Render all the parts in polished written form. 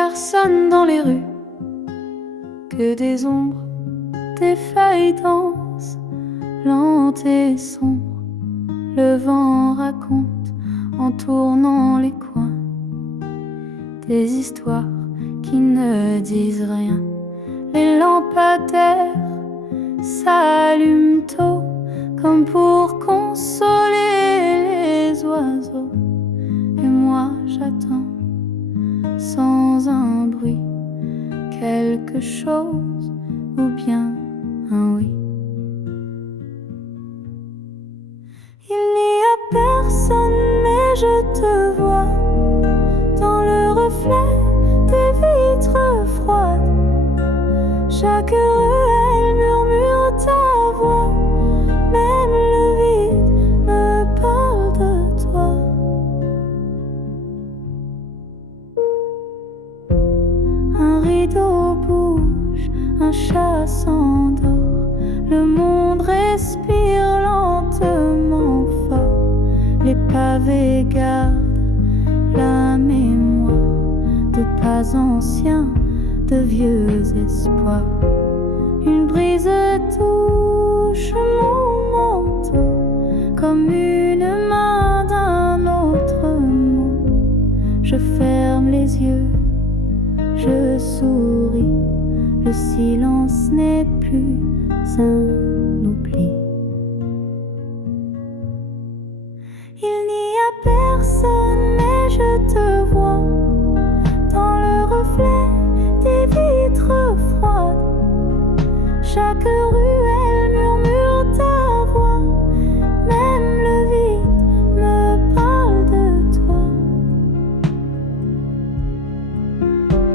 personne dans les rues, que des ombres, des feuilles dansent, lentes et sombres. Le vent raconte en tournant les coins des histoires qui ne disent rien. Les lampadaires s'allument tôt, comme pour consoler les oiseaux. Et moi j'attends sans un bruit quelque chose ou bien un oui. Il n'y a personne mais je te vois dans le reflet des vitres froides. Chaque ruelle murmure ta voix, même le vide me parle de toi. Un rideau bouge, un chat s'endort, le monde respire lentement fort. Les pavés gardent la mémoire de pas anciens, de vieux espoirs. Une brise touche mon manteau comme une main d'un autre monde. Je ferme les yeux, je souris, le silence n'est plus un oubli. Il n'y a personne mais je te vois dans le reflet des vitres froides. Chaque ruelle murmure ta voix, même le vide me parle de toi.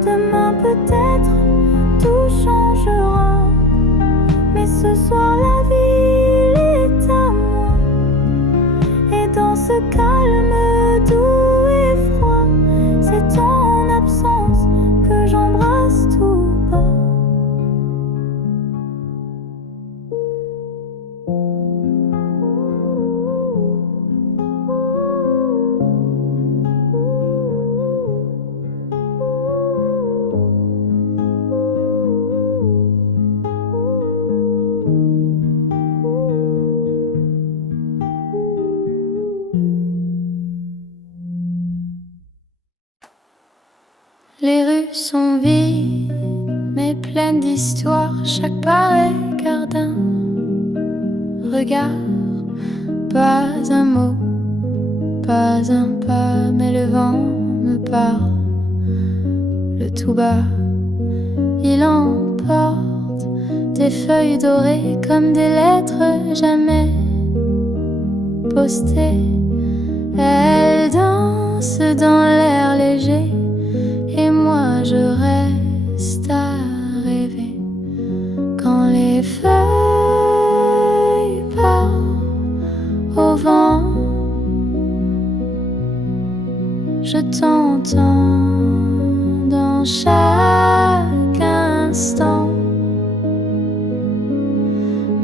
Demain peut-être tout changera, mais ce soir la ville est à moi. Et dans ce calme doux et froid, c'est ton absence que j'embrasse tout bas. Les rues sont vides, mais pleines d'histoires. Chaque pas garde un regard. Pas un mot, pas un pas, mais le vent me parle. Le tout bas, il emporte des feuilles dorées comme des lettres jamais postées. Elles dansent dans l'air léger, et moi je reste à rêver. Quand les feuilles partent au vent, je t'entends dans chaque instant.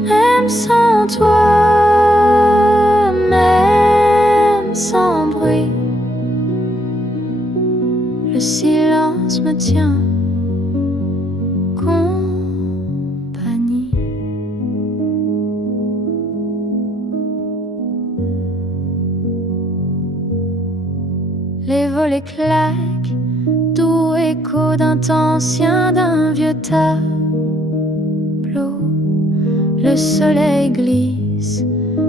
Même sans toi, même sans bruit, le silence me tient compagnie. Les volets claquent, doux écho d'un temps ancien, d'un vieux tableau. Le soleil glisse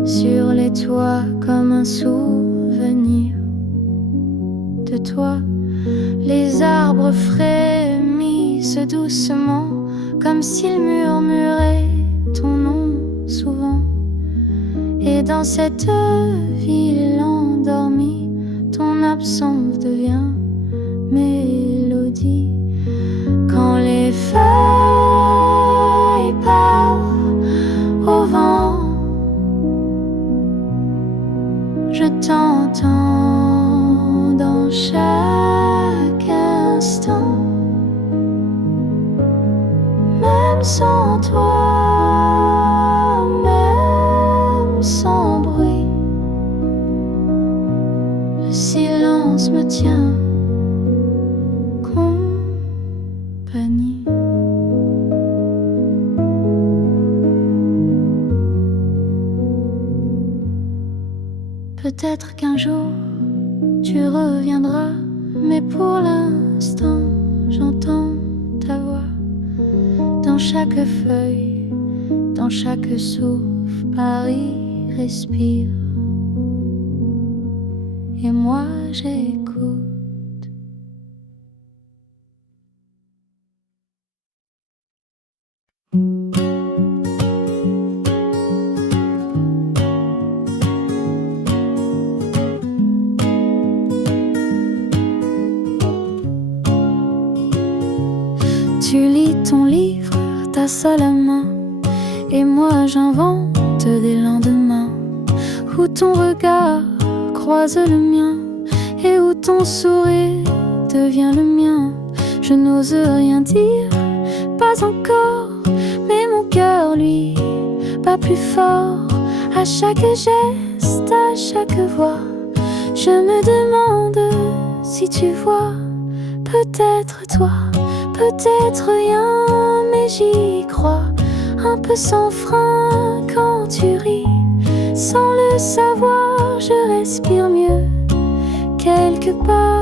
sur les toits comme un souvenir de toi. Les arbres frémissent doucement, comme s'ils murmuraient ton nom souvent. Et dans cette ville endormie, ton absence devient mélodie. Quand les feuilles partent au vent, je t'entends dans chaque instant. Même sans toi, même sans bruit, le silence me tient compagnie. Peut-être qu'un jour tu reviendras, mais pour l'instant j'entends ta voix dans chaque feuille, dans chaque souffle. Paris respire et moi j'écoute. Tu lis ton livre, ta seule main, et moi j'invente des lendemains où ton regard croise le mien et où ton sourire devient le mien. Je n'ose rien dire, pas encore, mais mon cœur lui bat plus fort. À chaque geste, à chaque voix, je me demande si tu vois. Peut-être toi, peut-être rien, mais j'y crois. Un peu sans frein quand tu ris, sans le savoir, je respire mieux quelque part.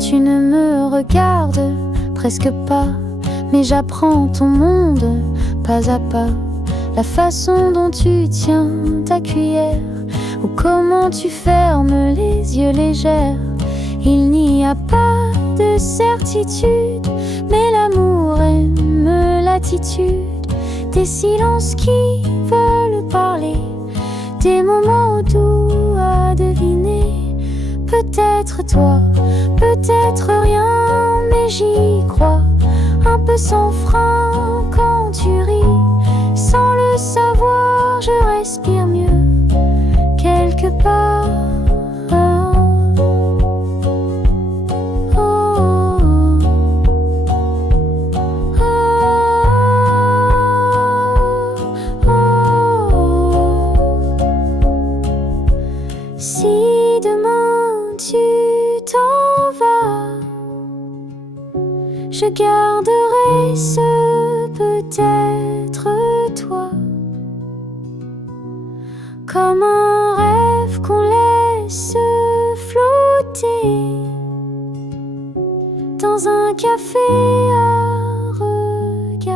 Tu ne me regardes presque pas, mais j'apprends ton monde pas à pas. La façon dont tu tiens ta cuillère, ou comment tu fermes les yeux légers. Il n'y a pas de certitude, mais l'amour aime l'attitude. Des silences qui veulent parler, des moments doux à deviner. Peut-être toi, peut-être rien, mais j'y crois. Un peu sans frein quand tu ris, sans le savoir, je respire mieux quelque part. Si demain tu t'en vas, je garderai ce peut-être toi, comme un rêve qu'on laisse flotter dans un café à regarder.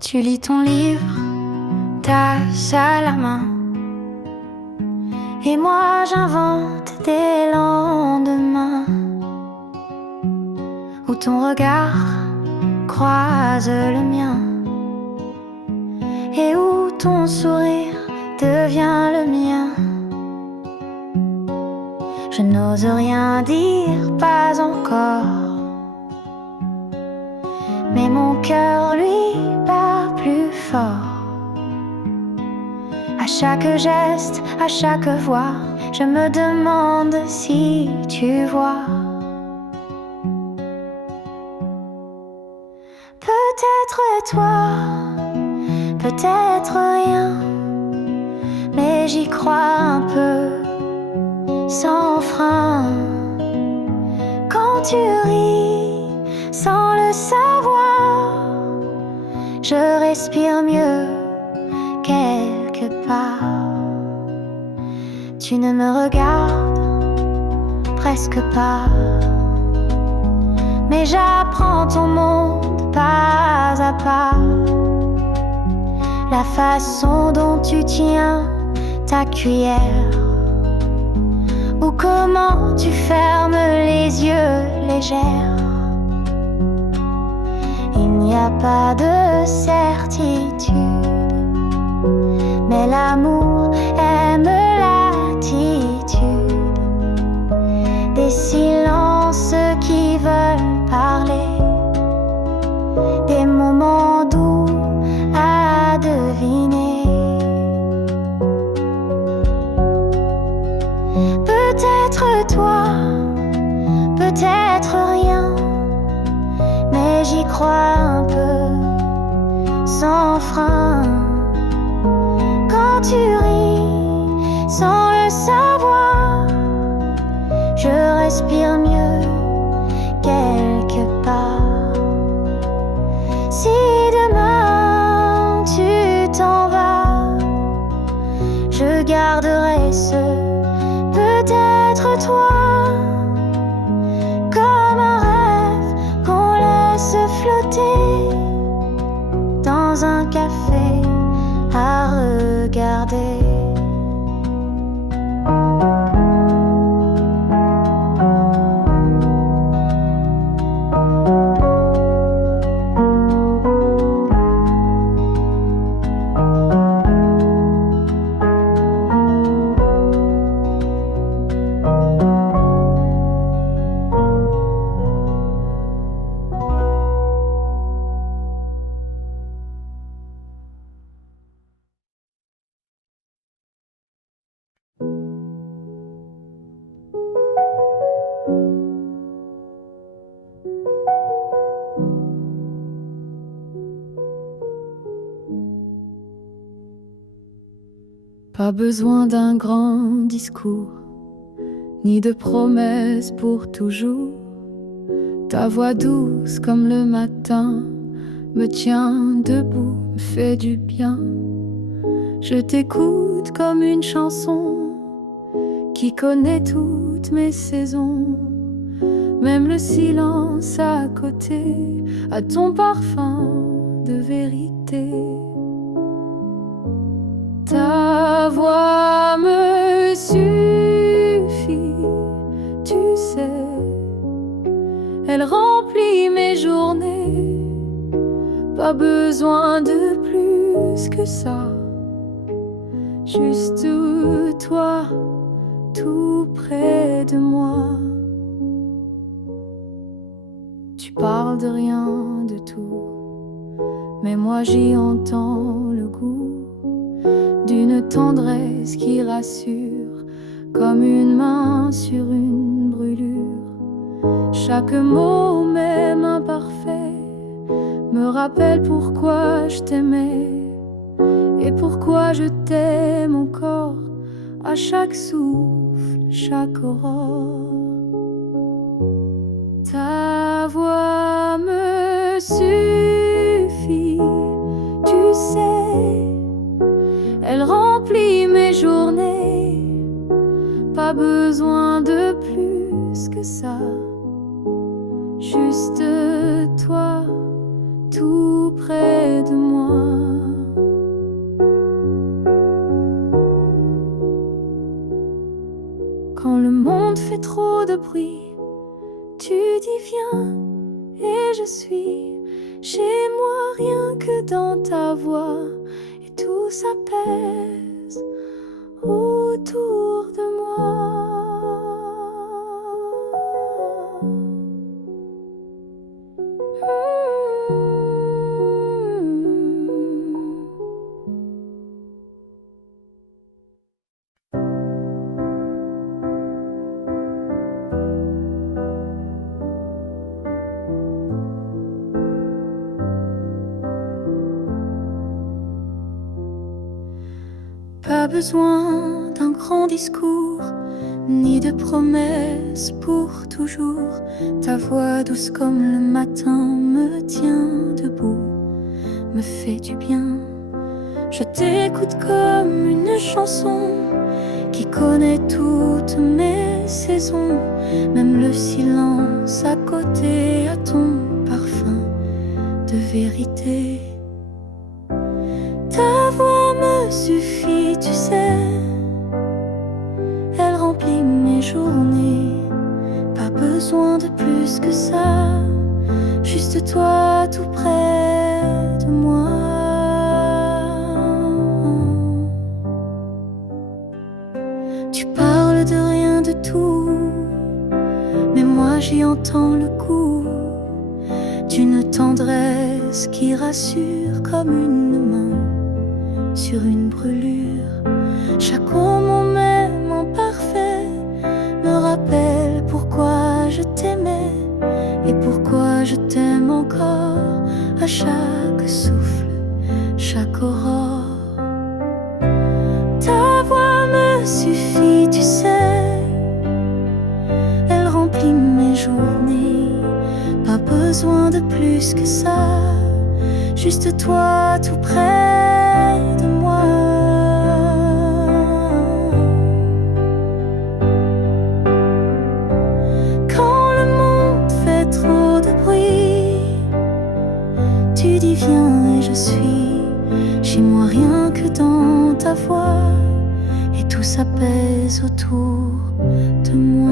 Tu lis ton livre, tasse à la main, et moi j'invente des lendemains où ton regard croise le mien et où ton sourire devient le mien. Je n'ose rien dire, pas encore, mais mon cœur lui bat plus fort. À chaque geste, à chaque voix, je me demande si tu vois. Peut-être toi, peut-être rien, mais j'y crois un peu, sans frein. Quand tu ris, sans le savoir, je respire mieux quelque part. Tu ne me regardes presque pas, mais j'apprends ton monde pas à pas. La façon dont tu tiens ta cuillère, ou comment tu fermes les yeux légers. Il n'y a pas de certitude, mais l'amour aime l'attitude. Des silences peut-être rien, mais j'y crois un peu, sans frein. Quand tu ris, sans le savoir, je respire mieux quelque part. Si demain tu t'en vas, je garderai ce peut-être toi, comme un rêve qu'on laisse flotter dans un café à regarder. Pas besoin d'un grand discours, ni de promesses pour toujours. Ta voix douce comme le matin me tient debout, me fait du bien. Je t'écoute comme une chanson qui connaît toutes mes saisons. Même le silence à côté a ton parfum de vérité. Ta voix me suffit, tu sais, elle remplit mes journées. Pas besoin de plus que ça, juste toi, tout près de moi. Tu parles de rien, de tout, mais moi j'y entends le goût d'une tendresse qui rassure, comme une main sur une brûlure. Chaque mot, même imparfait, me rappelle pourquoi je t'aimais et pourquoi je t'aime encore à chaque souffle, chaque aurore. Ta voix me suffit, tu sais, elle remplit mes journées. Pas besoin de plus que ça, juste toi, tout près de moi. Quand le monde fait trop de bruit, tu dis viens et je suis chez moi, rien que dans ta voix, et tout s'apaise autour de moi. Pas besoin d'un grand discours, ni de promesses pour toujours. Ta voix douce comme le matin me tient debout, me fait du bien. Je t'écoute comme une chanson qui connaît toutes mes saisons. Même le silence à côté a ton parfum de vérité. Ta voix me suffit, tu sais, elle remplit mes journées. Pas besoin de plus que ça, juste toi tout près de moi. Tu parles de rien de tout, mais moi j'y entends le goût d'une tendresse qui rassure comme une main sur une brûlure. Chaque moment même imparfait me rappelle pourquoi je t'aimais et pourquoi je t'aime encore à chaque souffle, chaque aurore. Ta voix me suffit, tu sais, elle remplit mes journées. Pas besoin de plus que ça, juste toi tout près de moi. Quand le monde fait trop de bruit, tu dis viens et je suis chez moi rien que dans ta voix, et tout s'apaise autour de moi.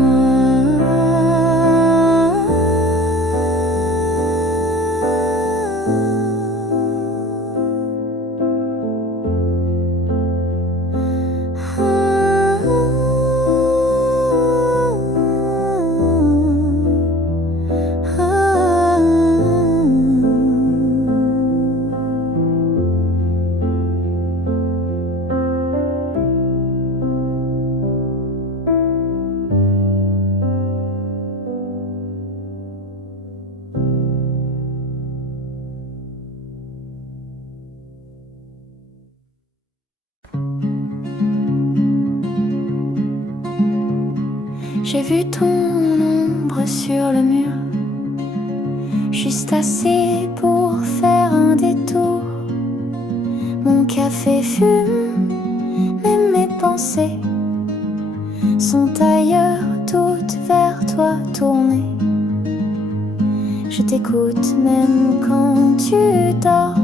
J'ai vu ton ombre sur le mur, juste assez pour faire un détour. Mon café fume, mais mes pensées sont ailleurs, toutes vers toi tournées. Je t'écoute même quand tu dors,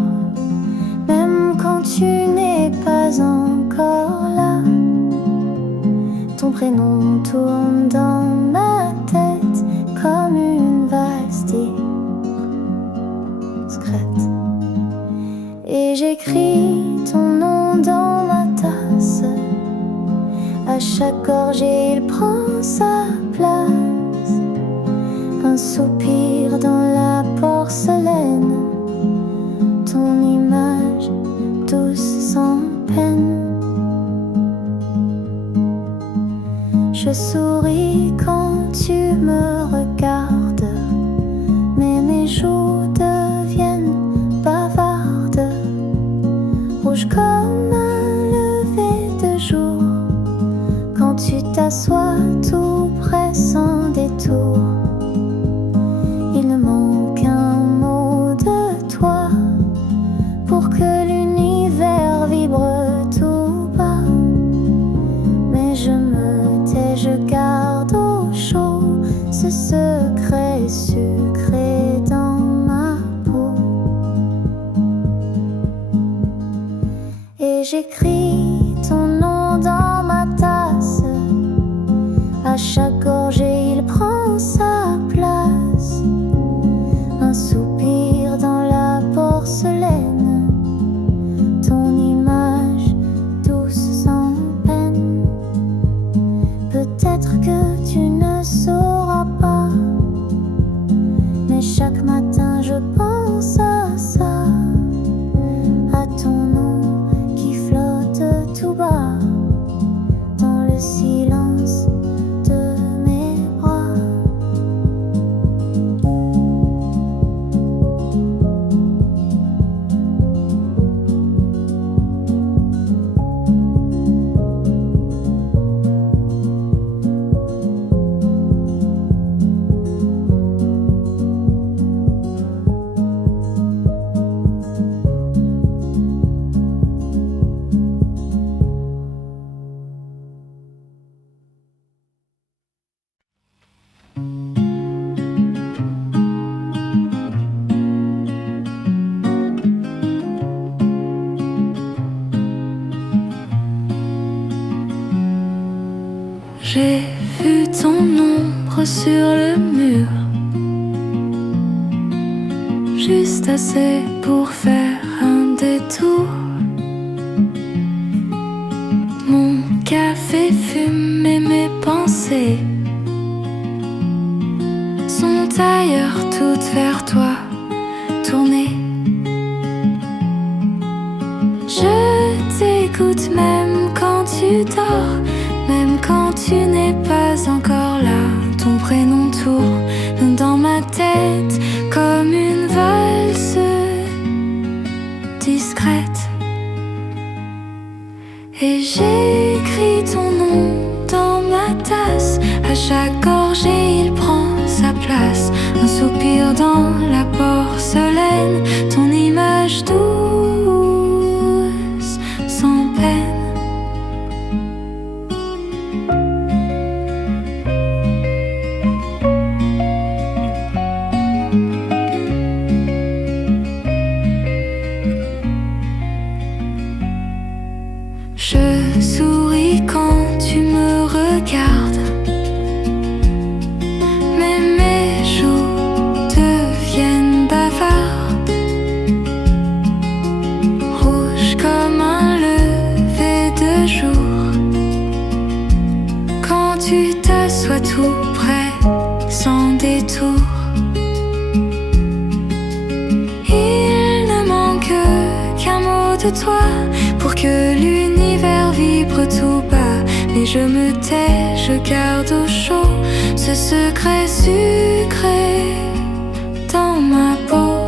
même quand tu n'es pas encore là. Ton prénom tourne dans ma tête comme une valse discrète. Et j'écris ton nom dans ma tasse. À chaque gorgée, il prend sa place. Un soupir dans la porcelaine, ton image douce sans peine. Je souris quand tu me regardes, mais mes joues deviennent bavardes, rouges comme un lever de jour. Quand tu t'assois tout près sans détour, il ne manque qu'un mot de toi pour que l'univers vibre tout bas. Mais je me tais, je garde au chaud ce secret sucré dans ma peau. Et j'écris ton nom dans ma tasse. À chaque gorgée, il prend sa place. Un soupir dans la porcelaine, ton image douce sans peine. Peut-être que tu ne sauras pas, mais chaque matin je pense à ça, à ton nom qui flotte tout bas dans le silence de mes bras. J'ai vu ton ombre sur le mur, juste assez pour faire un détour. Mon café fume et mes pensées sont ailleurs, toutes vers toi tournées. Je t'écoute même quand tu dors, même quand tu n'es pas encore là. Ton prénom tourne tête comme une valse discrète. Et j'écris ton nom dans ma tasse. À chaque gorgée il prend sa place. Un soupir dans la porcelaine, ton image douce, sans peine. Je souris quand tu me regardes, mais mes joues deviennent bavardes, rouges comme un lever de jour. Quand tu t'assois tout près, sans détour, il ne manque qu'un mot de toi pour que l'univers vibre tout bas. Mais je me tais, je garde au chaud ce secret sucré dans ma peau.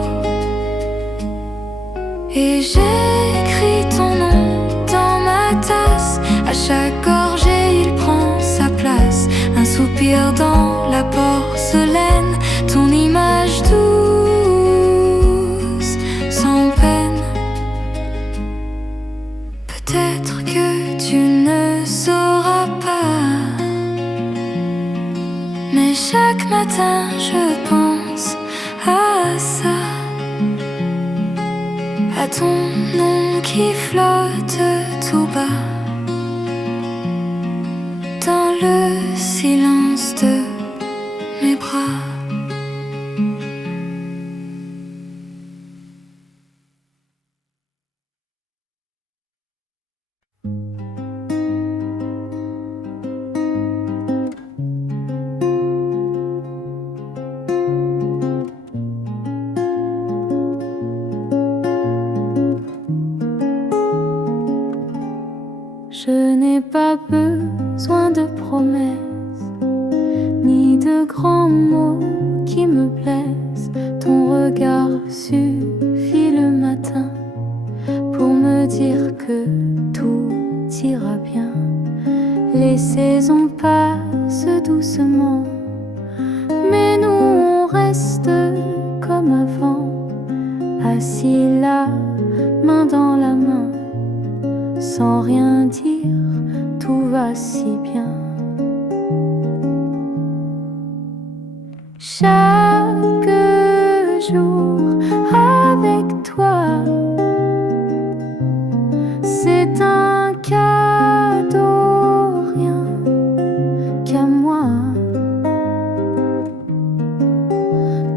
Et j'écris ton nom dans ma tasse. À chaque gorgée il prend sa place. Un soupir dans la porcelaine, ton image douce, sans peine. Peut-être que tu ne sauras pas, mais chaque matin je pense à ça, à ton nom qui flotte tout bas dans le silence de mes bras. Je n'ai pas besoin de promesses, ni de grands mots qui me plaisent. Ton regard suffit le matin pour me dire que tout ira bien. Les saisons passent doucement, mais nous on reste comme avant, assis là, main dans la main, sans rien dire, tout va si bien. Chaque jour avec toi, c'est un cadeau, rien qu'à moi.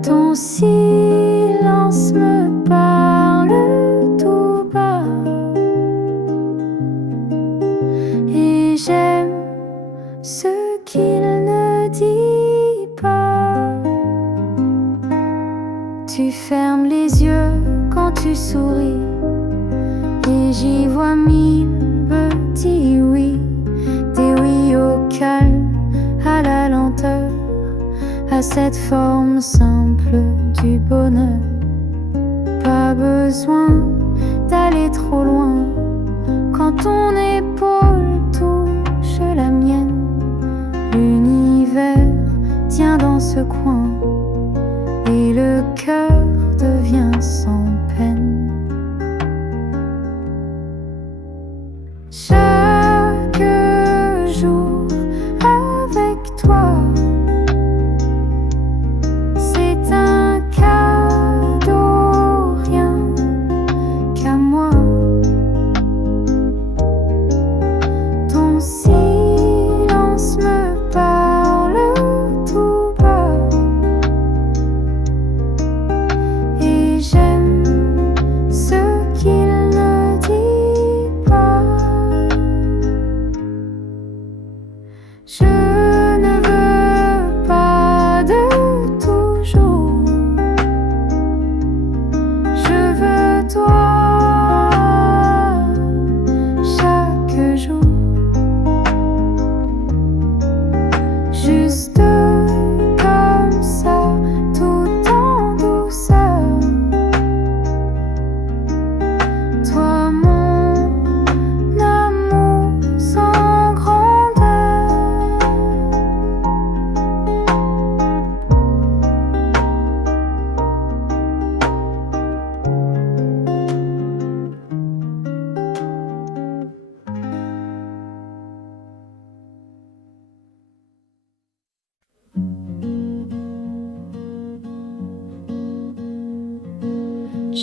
Ton silence me parle tout bas, et j'aime ce qu'il ne dit pas. Tu fermes les yeux quand tu souris, et j'y vois mille petits oui, des oui au calme, à la lenteur, à cette forme simple du bonheur. Pas besoin d'aller trop loin quand ton épaule touche la mienne. L'univers tient dans ce coin et le cœur devient sans peine. Chaque jour avec toi, c'est un cadeau, rien qu'à moi. Ton silence me parle tout bas,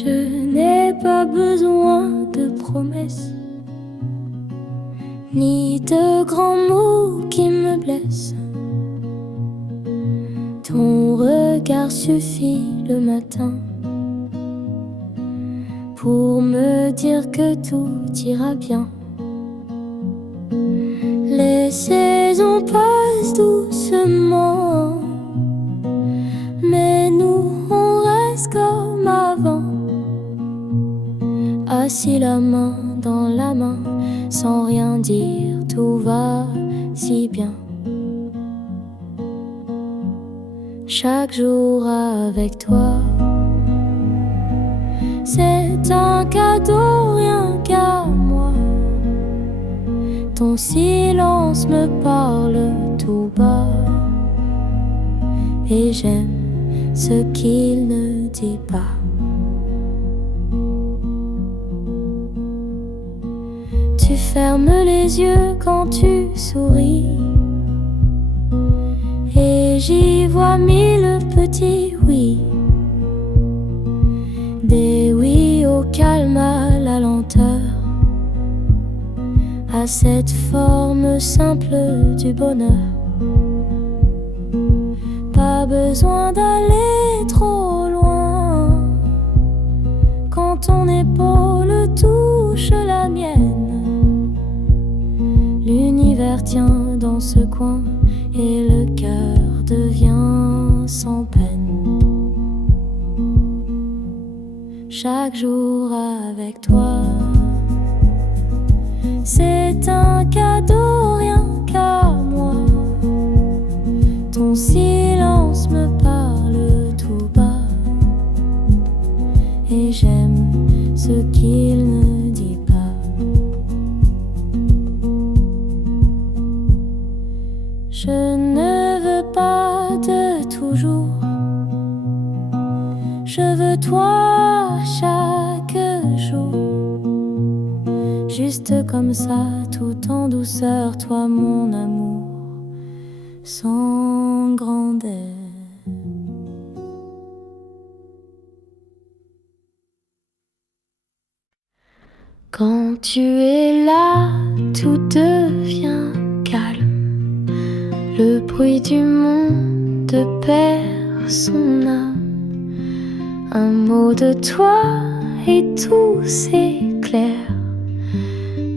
Je n'ai pas besoin de promesses, ni de grands mots qui me blessent. Ton regard suffit le matin pour me dire que tout ira bien. Les saisons passent doucement, mais nous on reste comme avant, assis la main dans la main, sans rien dire, tout va si bien. Chaque jour avec toi, c'est un cadeau rien qu'à moi. Ton silence me parle tout bas, et j'aime ce qu'il ne dit pas. Tu fermes les yeux quand tu souris, et j'y vois mille petits oui. Des oui au calme, à la lenteur, à cette forme simple du bonheur. Pas besoin d'aller trop loin, quand ton épaule touche la mienne. L'univers tient dans ce coin et le cœur devient sans peine. Chaque jour avec toi, c'est un cadeau rien qu'à moi. Ton silence me parle tout bas, et j'aime ce qu'il ne dit pas. Je ne veux pas de toujours, je veux toi chaque jour. Juste comme ça, tout en douceur, toi mon amour, sans grandeur. Quand tu es là, tout devient calme. Le bruit du monde perd son âme. Un mot de toi et tout s'éclaire.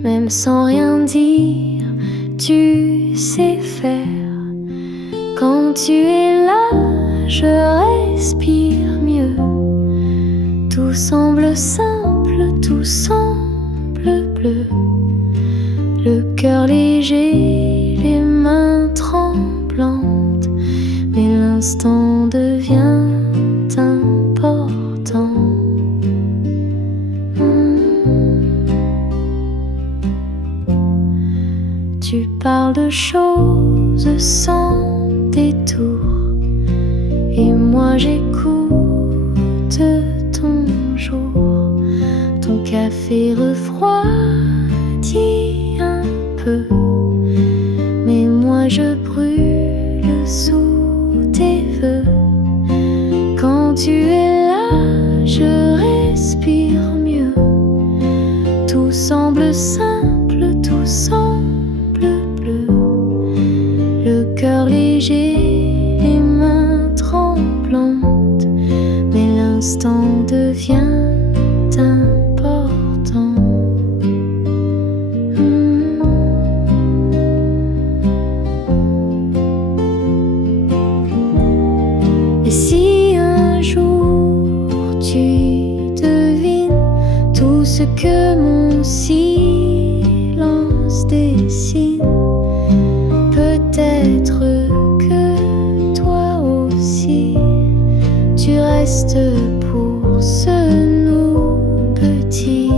Même sans rien dire, tu sais faire. Quand tu es là, je respire mieux. Tout semble simple, tout semble bleu. Le cœur léger, les mains tremblantes, mais l'instant devient important. Tu parles de choses sans détour, et moi j'écoute ton jour. Ton café refroidit un peu, mais moi je brûle sous tes feux. Quand tu es là, je respire mieux. Tout semble simple, tout semble bleu. Le cœur léger, les mains tremblantes, mais l'instant devient important. Et si un jour tu devines tout ce que mon silence dessine, peut-être que toi aussi tu restes pour ce nous petit.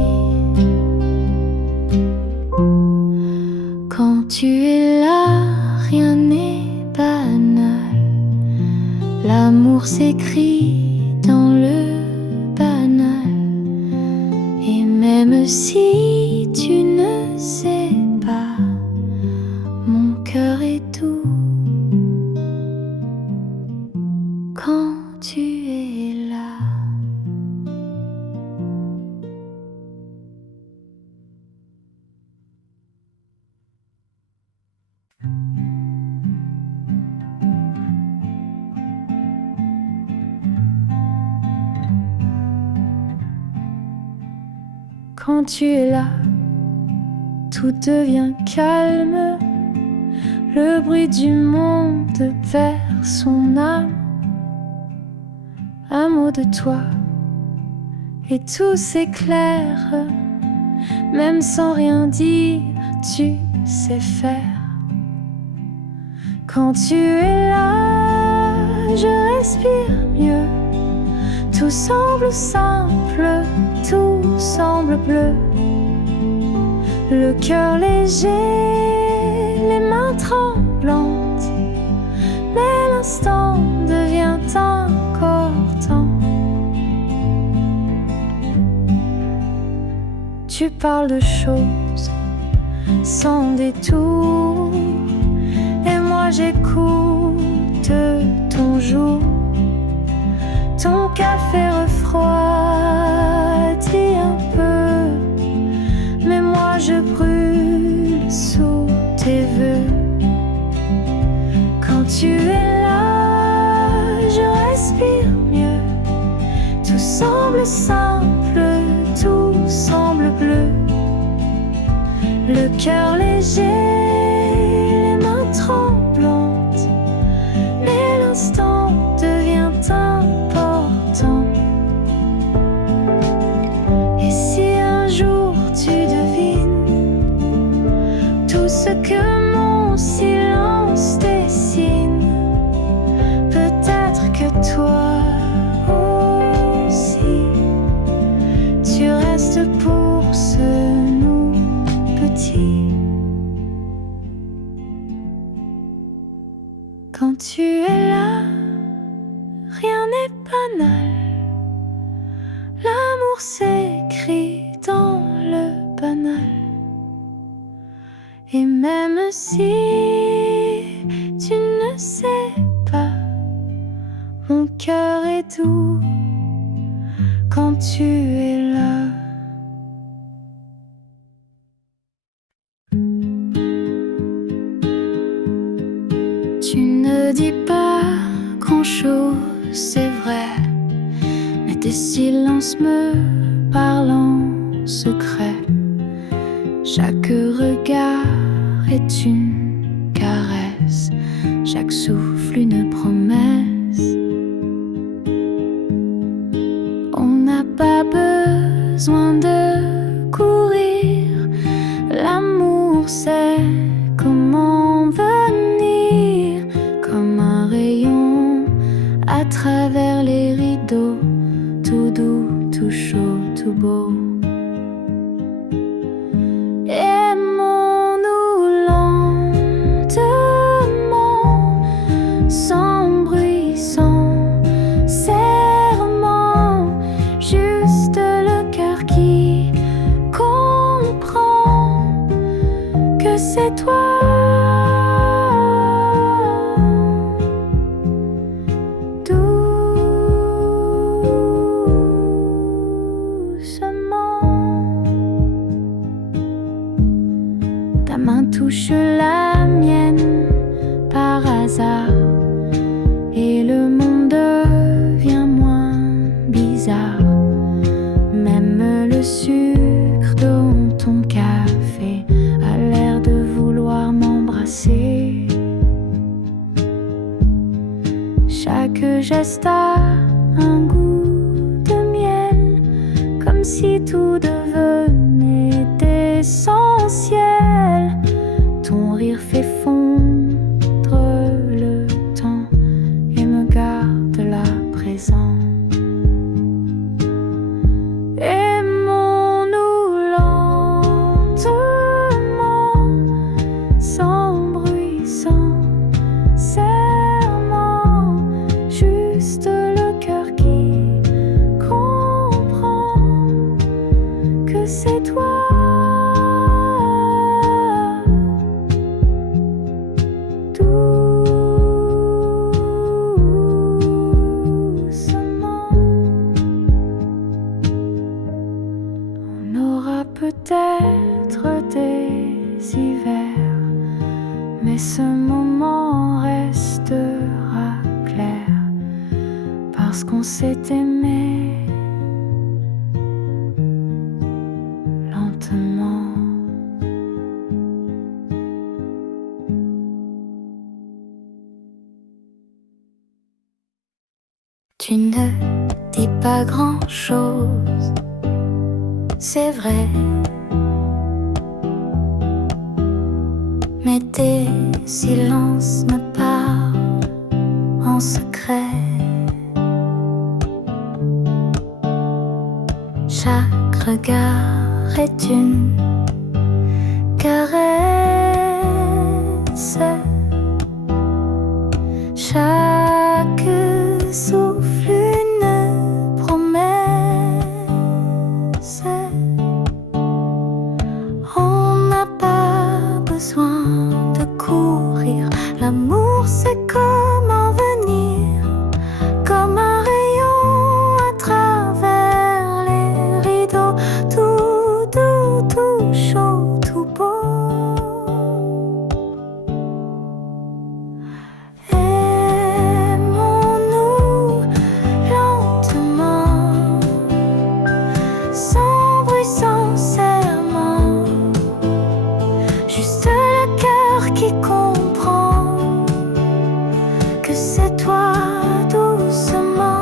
Quand tu es là, rien n'est banal. L'amour s'écrit dans le banal. Et même si tu ne sais pas, mon cœur est doux quand tu es là. Quand tu es là, tout devient calme. Le bruit du monde perd son âme. Un mot de toi et tout s'éclaire. Même sans rien dire, tu sais faire. Quand tu es là, je respire mieux. Tout semble simple, tout semble bleu. Le cœur léger, les mains tremblantes. Mais l'instant devient encore temps. Tu parles de choses sans détour, et moi j'écoute ton jour. Ton café refroidit un peu, mais moi je brûle sous tes vœux. Quand tu es là, je respire mieux. Tout semble simple, tout semble bleu. Le cœur léger, les mains tremblantes, mais l'instant devient important. Et si un jour tu devines tout ce que mon silence dessine, peut-être que toi aussi tu restes pour ce nous petit. Quand tu es là, rien n'est banal. L'amour s'écrit dans le banal. Et même si tu ne sais pas, mon cœur est doux quand tu es là. Tu ne dis pas grand-chose, c'est vrai, mais tes silences me parlent en secret. Chaque regard est une caresse, chaque souffle une promesse. On n'a pas besoin de courir, l'amour sait comment venir, comme un rayon à travers les rideaux, tout doux, tout chaud, tout beau. Aimons-nous lentement, sans bruit, sans serment, juste le cœur qui comprend que c'est toi. Ta main touche la mienne par hasard, et le monde devient moins bizarre. Même le sucre dans ton café a l'air de vouloir m'embrasser. Chaque geste a un goût de miel, comme si tout devenait essentiel. Ton rire fait fondre le temps et me garde là présent. Aimons-nous lentement, sans bruit, sans serment, juste le cœur qui comprend que c'est toi. Peut-être des hivers, mais ce moment restera clair, parce qu'on s'est aimé Tu ne dis pas grand-chose, c'est vrai, mais tes silences me parlent en secret. Chaque regard est une caresse, chaque souffle une promesse. On n'a pas besoin de courir, l'amour c'est comme un venir, comme un rayon à travers les rideaux, tout doux, tout chaud, tout beau. Aimons-nous lentement, sans bruit, sans serment, juste le cœur qui comprend que c'est toi doucement.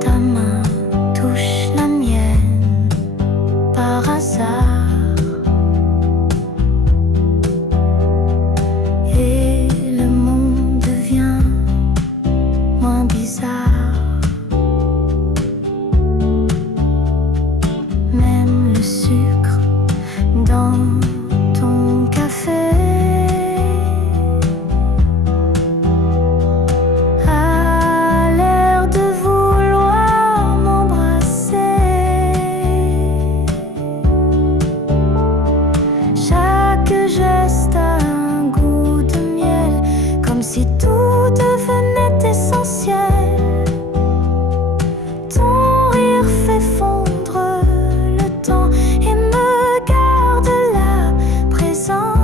Ta main touche la mienne par hasard, et le monde devient moins bizarre. Même le sucre dans ton café a l'air de vouloir m'embrasser. Chaque geste a un goût de miel, comme si tout devenait essentiel. Ton rire fait fondre le temps et me garde là présent.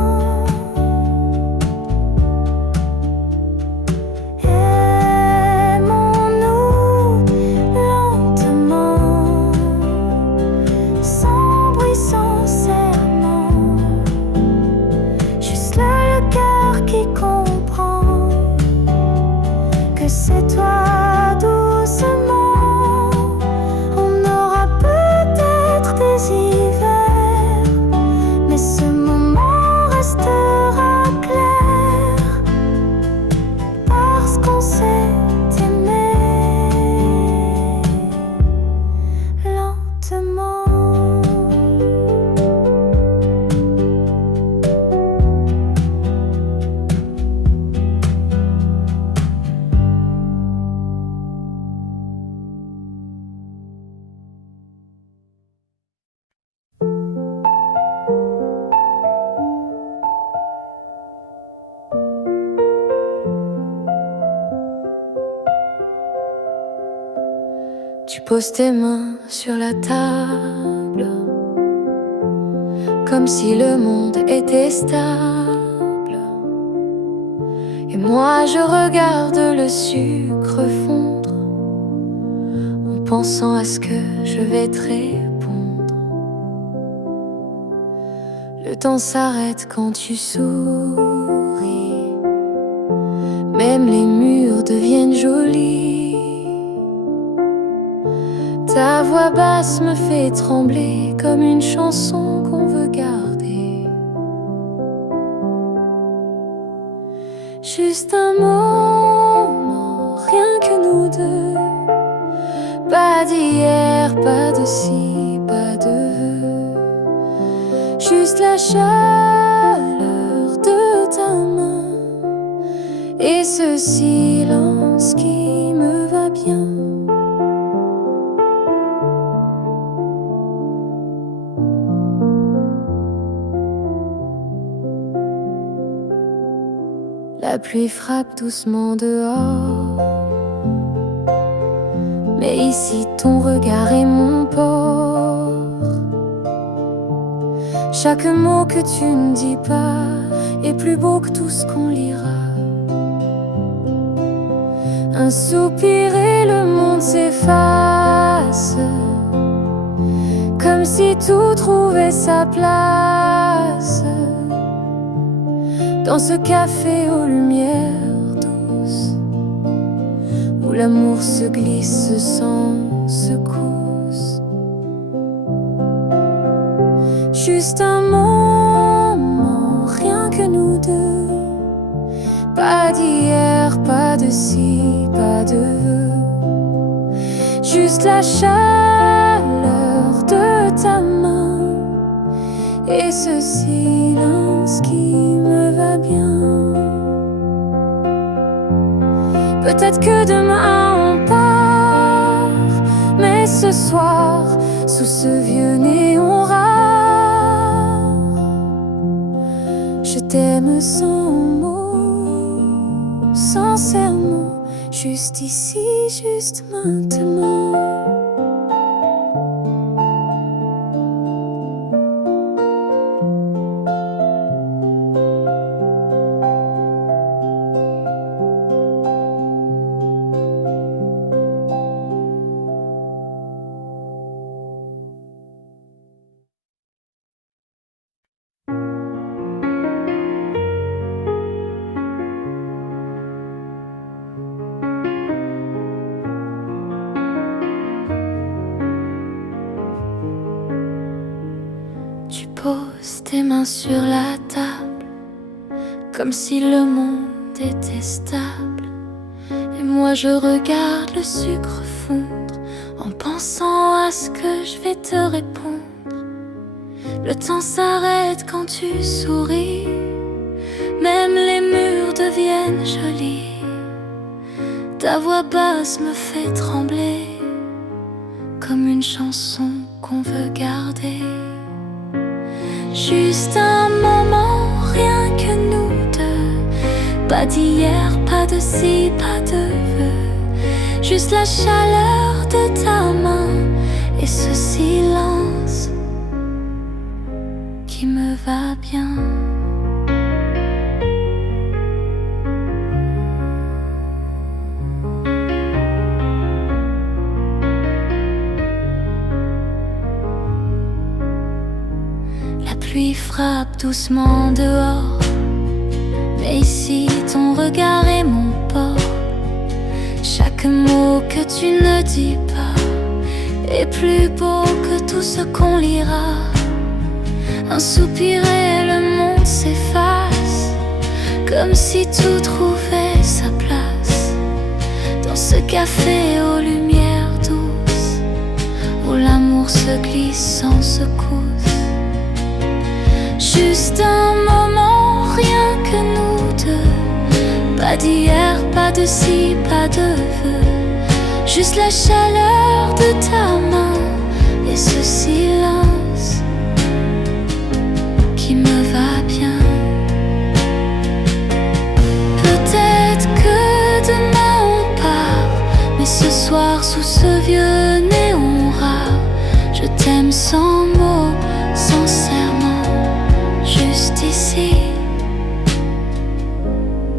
Aimons-nous lentement, sans bruit, sans serment, juste là le cœur qui comprend que c'est toi doucement. On aura peut-être des hivers, mais ce moment restera clair, parce qu'on s'est aimé lentement. Tu poses tes mains sur la table, comme si le monde était stable. Et moi je regarde le sucre fondre, en pensant à ce que je vais te répondre. Le temps s'arrête quand tu souris, même les murs deviennent jolis. Ta voix basse me fait trembler comme une chanson qu'on veut garder. Juste un moment, rien que nous deux. Pas d'hier, pas de ci, pas de vœux. Juste la chaleur de ta main et ce silence qui me va bien. La pluie frappe doucement dehors, mais ici ton regard est mon port. Chaque mot que tu ne dis pas est plus beau que tout ce qu'on lira. Un soupir et le monde s'efface, comme si tout trouvait sa place. Dans ce café aux lumières l'amour se glisse sans secousse. Juste un moment, rien que nous deux. Pas d'hier, pas de ci, pas de vœux. Juste la chaleur de ta main et ce silence qui me va bien. Peut-être que demain on part, mais ce soir, sous ce vieux néon rare, je t'aime sans mots, sincèrement, juste ici, juste maintenant. Tu poses tes mains sur la table, comme si le monde était stable. Et moi je regarde le sucre fondre, en pensant à ce que je vais te répondre. Le temps s'arrête quand tu souris, même les murs deviennent jolis. Ta voix basse me fait trembler, comme une chanson qu'on veut garder. Juste un moment, rien que nous deux. Pas d'hier, pas de ci, pas de vœux. Juste la chaleur de ta main et ce silence qui me va bien. La pluie frappe doucement dehors, mais ici ton regard est mon port. Chaque mot que tu ne dis pas est plus beau que tout ce qu'on lira. Un soupir et le monde s'efface, comme si tout trouvait sa place dans ce café aux lumières douces, où l'amour se glisse sans secousse. Juste un moment, rien que nous deux. Pas d'hier, pas de ci, pas de vœux. Juste la chaleur de ta main et ce silence qui me va bien. Peut-être que demain on part, mais ce soir sous ce vieux néon rare, je t'aime sans mots, sincèrement, juste ici,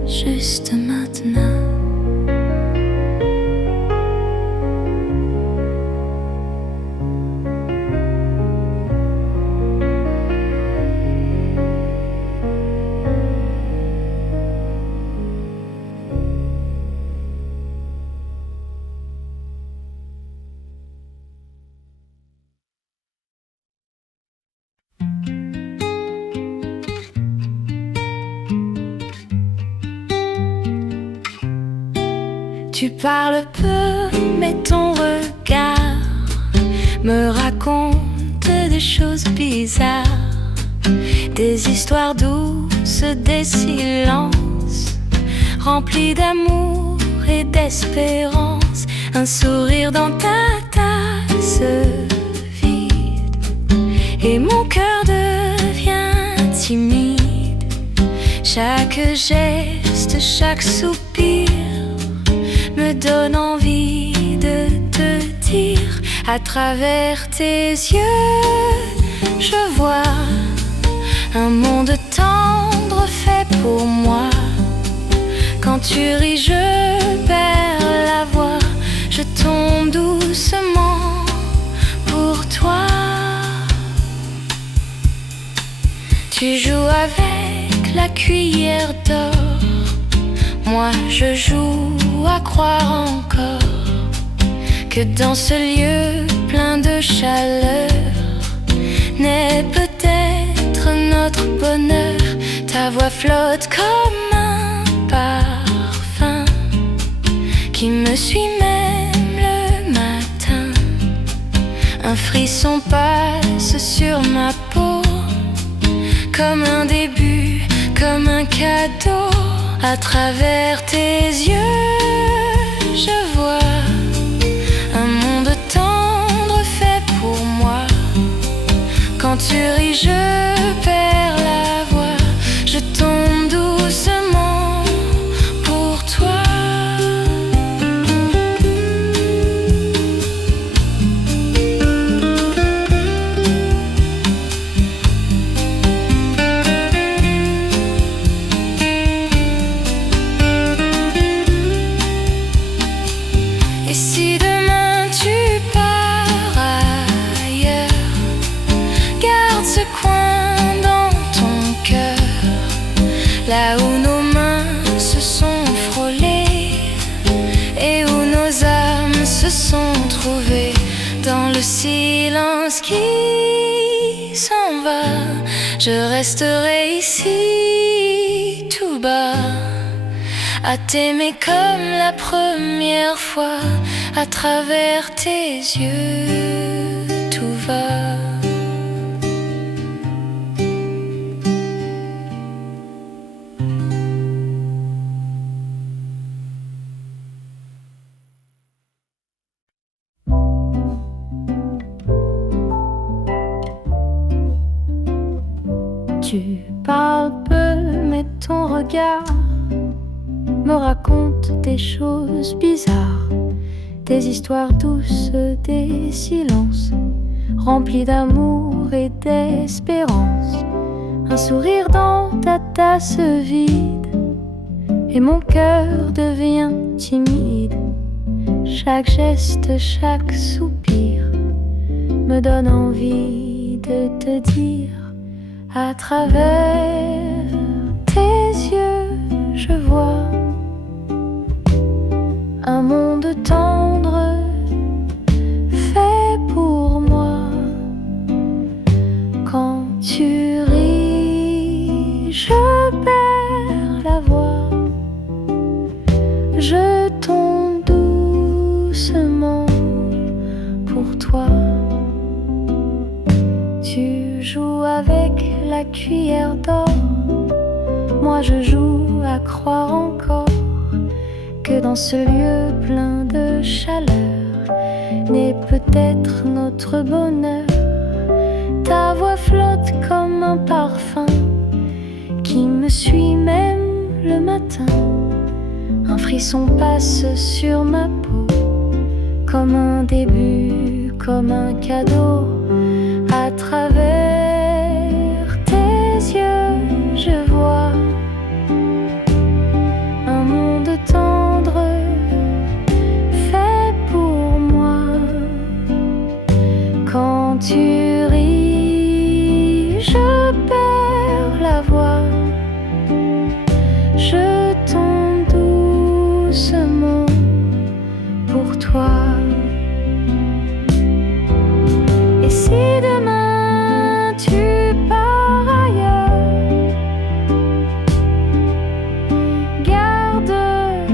juste maintenant. Tu parles peu, mais ton regard me raconte des choses bizarres, des histoires douces, des silences remplis d'amour et d'espérance. Un sourire dans ta tasse vide et mon cœur devient timide. Chaque geste, chaque soupir me donne envie de te dire. À travers tes yeux, je vois un monde tendre fait pour moi. Quand tu ris, je perds la voix. Je tombe doucement pour toi. Tu joues avec la cuillère d'or, moi je joue joue à croire encore que dans ce lieu plein de chaleur naît peut-être notre bonheur. Ta voix flotte comme un parfum qui me suit même le matin. Un frisson passe sur ma peau, comme un début, comme un cadeau. À travers tes yeux, je vois un monde tendre fait pour moi. Quand tu ris, je perds la voix. Je tombe doucement pour toi. Et si demain tu pars ailleurs, garde ce coin dans ton cœur, là où nos mains se sont frôlées et où nos âmes se sont trouvées. Dans le silence qui s'en va, je resterai ici tout bas, à t'aimer comme la première fois. À travers tes yeux, tout va. Tu parles peu, mais ton regard me raconte des choses bizarres, des histoires douces, des silences remplis d'amour et d'espérance. Un sourire dans ta tasse vide et mon cœur devient timide. Chaque geste, chaque soupir me donne envie de te dire. À travers tes yeux, je vois un monde tendre fait pour moi. Quand tu ris, je perds la voix. Je tombe doucement pour toi. Tu joues avec la cuillère d'or, moi je joue à croire encore que dans ce lieu plein de chaleur naît peut-être notre bonheur. Ta voix flotte comme un parfum qui me suit même le matin. Un frisson passe sur ma peau, comme un début, comme un cadeau. À travers tes yeux, je vois un monde tendre fait pour moi. Quand tu ris, je perds la voix. Je tombe doucement pour toi. Et si demain tu pars ailleurs, garde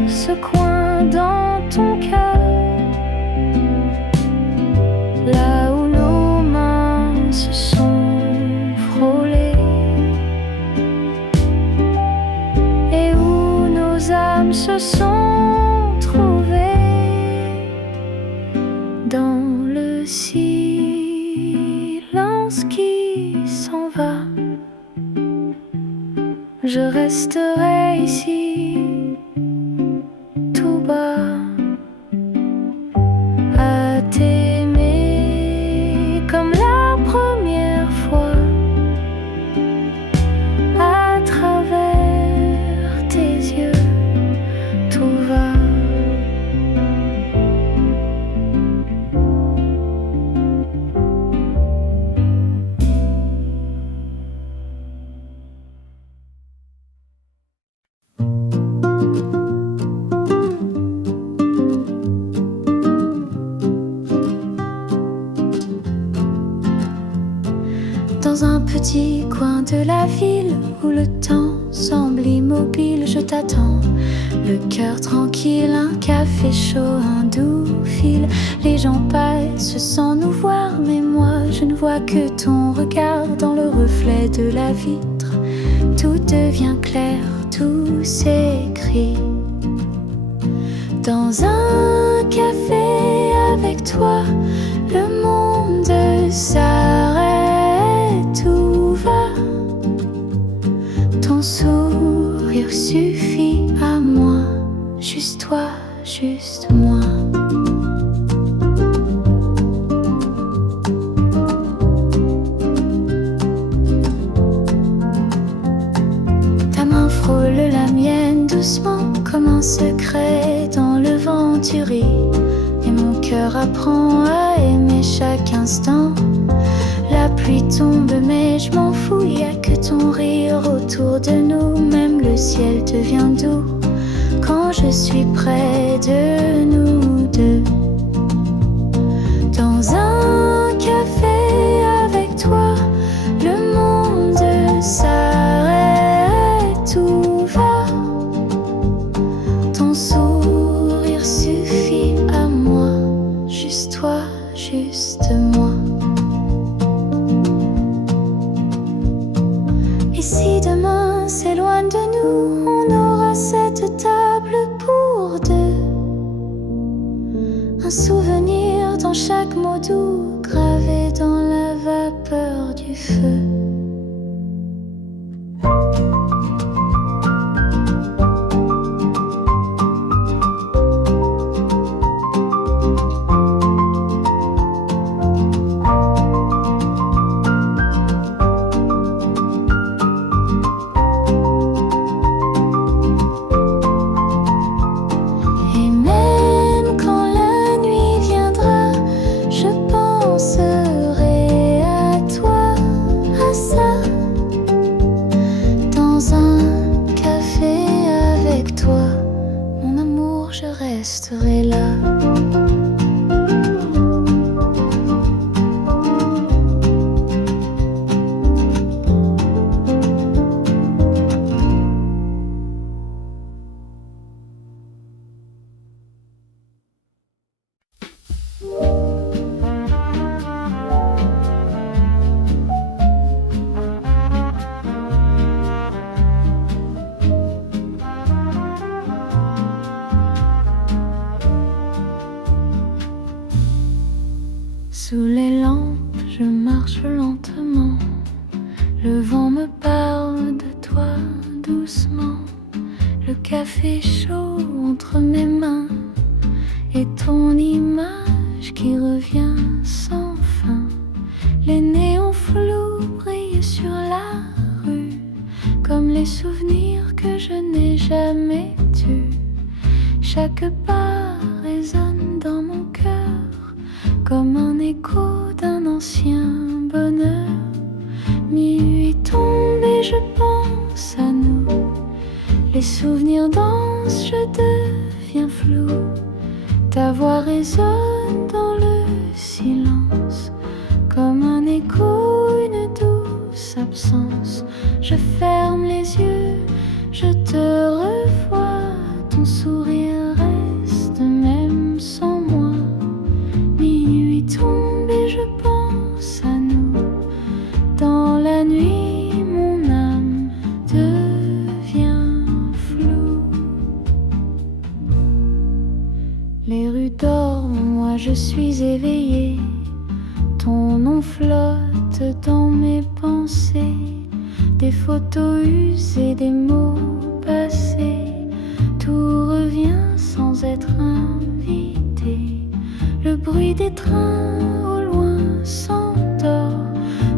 ce coin dans ton cœur, là où nos mains se sont frôlées et où nos âmes se sont trouvées. Dans le silence qui s'en va, je resterai ici tout bas, à t'aimer comme la première fois. À travers tes yeux, tout va. petit coin de la ville où le temps semble immobile, je t'attends. Le cœur tranquille, un café chaud, un doux fil. Les gens passent sans nous voir, mais moi je ne vois que ton regard dans le reflet de la vitre. Tout devient clair, tout s'écrit. Dans un café avec toi, le monde s'arrête, tout va. Ton sourire suffit à moi, juste toi, juste moi. Ta main frôle la mienne doucement comme un secret dans le vent tu ris. Et mon cœur apprend à aimer chaque instant. La pluie tombe mais je m'en fous, y a que ton rire autour de nous. Même le ciel devient doux quand je suis près de nous deux. Dans un café avec toi, le monde s'arrête, tout va. Ton sourire suffit à moi, juste toi, juste moi. Et si demain s'éloigne de nous, on aura cette table pour deux. Un souvenir dans chaque mot doux, gravé dans la vapeur du feu. Resterai là. Sous les lampes, je marche lentement. Le vent me parle de toi doucement. Le café chaud entre mes mains et ton image qui revient sans fin. Les néons flous brillent sur la rue comme les souvenirs que je n'ai jamais tus. Chaque pas résonne dans mon cœur comme un écho d'un ancien bonheur. Minuit tombe et je pense à nous. Les souvenirs dansent, je deviens flou. Ta voix résonne dans le silence comme un écho, une douce absence. Je ferme les yeux, je te revois. Ton sourire reste même sans moi. Minuit tombe et je pense à nous. Dans la nuit, mon âme devient floue. Les rues dorment, moi je suis éveillée. Ton nom flotte dans mes pensées. Des photos usées, des mots passés. Tout revient sans être invité. Le bruit des trains au loin s'endort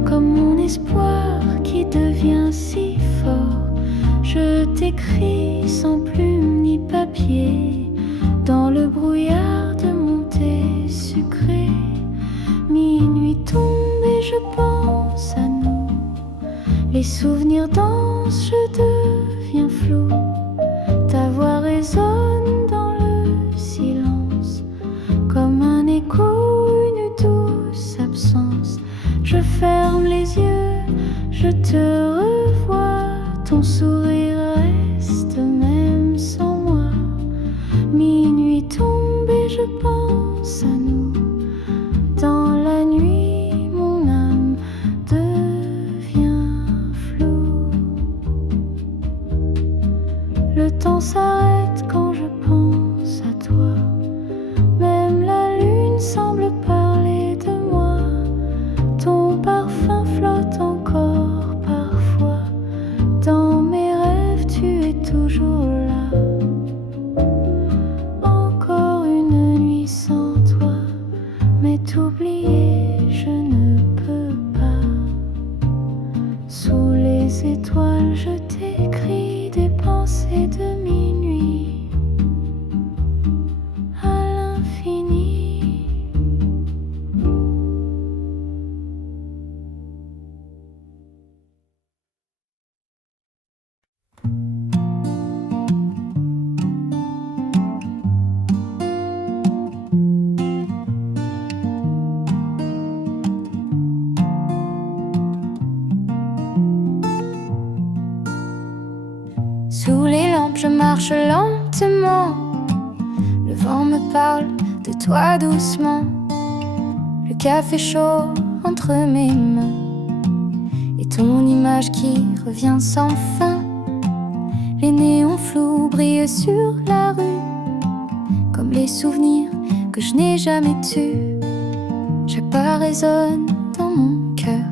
comme mon espoir qui devient si fort. Je t'écris sans plume ni papier dans le brouillard de mon thé sucré. Minuit tombe et je pense à nous. Les souvenirs dansent, je deviens flou. Ta voix résonne dans le silence comme un écho, une douce absence. Je ferme les yeux, je marche lentement. Le vent me parle de toi doucement. Le café chaud entre mes mains et ton image qui revient sans fin. Les néons flous brillent sur la rue comme les souvenirs que je n'ai jamais tus. Chaque pas résonne dans mon cœur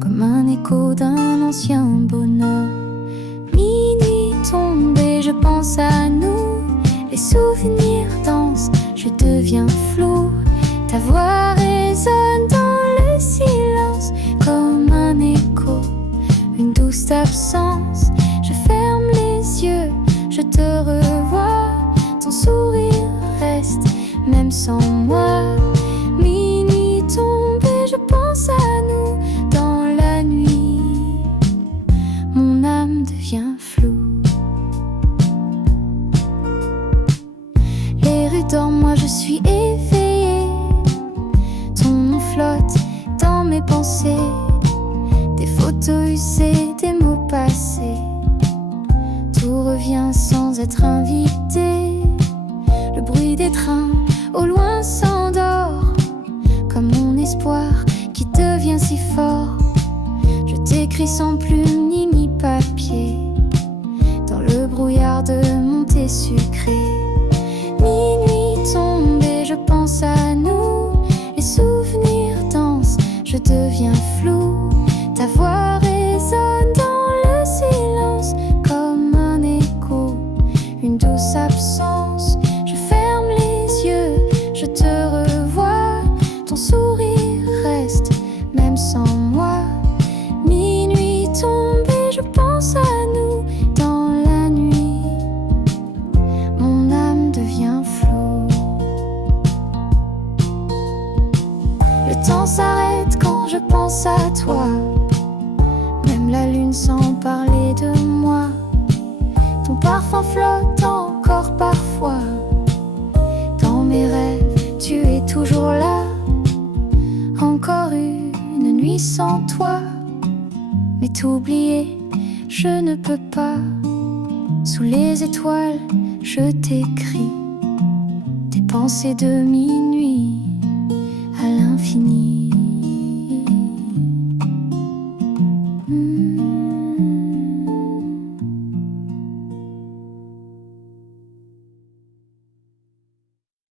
comme un écho d'un ancien bonheur. Minuit tombe et je pense à nous. Les souvenirs dansent, je deviens flou. Ta voix résonne dans le silence comme un écho, une douce absence. Je ferme les yeux, je te revois. Ton sourire reste même sans moi. Minuit tombe et je pense à nous dans la nuit. Mon âme devient floue. Les rues dorment, moi je suis éveillée. Ton nom flotte dans mes pensées. Des photos usées, des mots passés. Tout revient sans être invité. Le bruit des trains au loin s'endort comme mon espoir qui devient si fort. Je t'écris sans plume ni papier dans le brouillard de mon thé sucré. Minuit tombe et je pense à nous. Les souvenirs dansent, je deviens flou. Ta voix résonne dans le silence comme un écho, une douce absence. Je ferme les yeux, je te revois. Ton sourire reste même sans moi. Minuit tombe et je pense à nous dans la nuit. Mon âme devient floue. Le temps s'arrête quand je pense à toi. Même la lune sans parler de moi. Ton parfum flotte encore parfois. Dans mes rêves, tu es toujours là. Encore une nuit sans toi. Mais t'oublier, je ne peux pas. Sous les étoiles, je t'écris des pensées de minuit.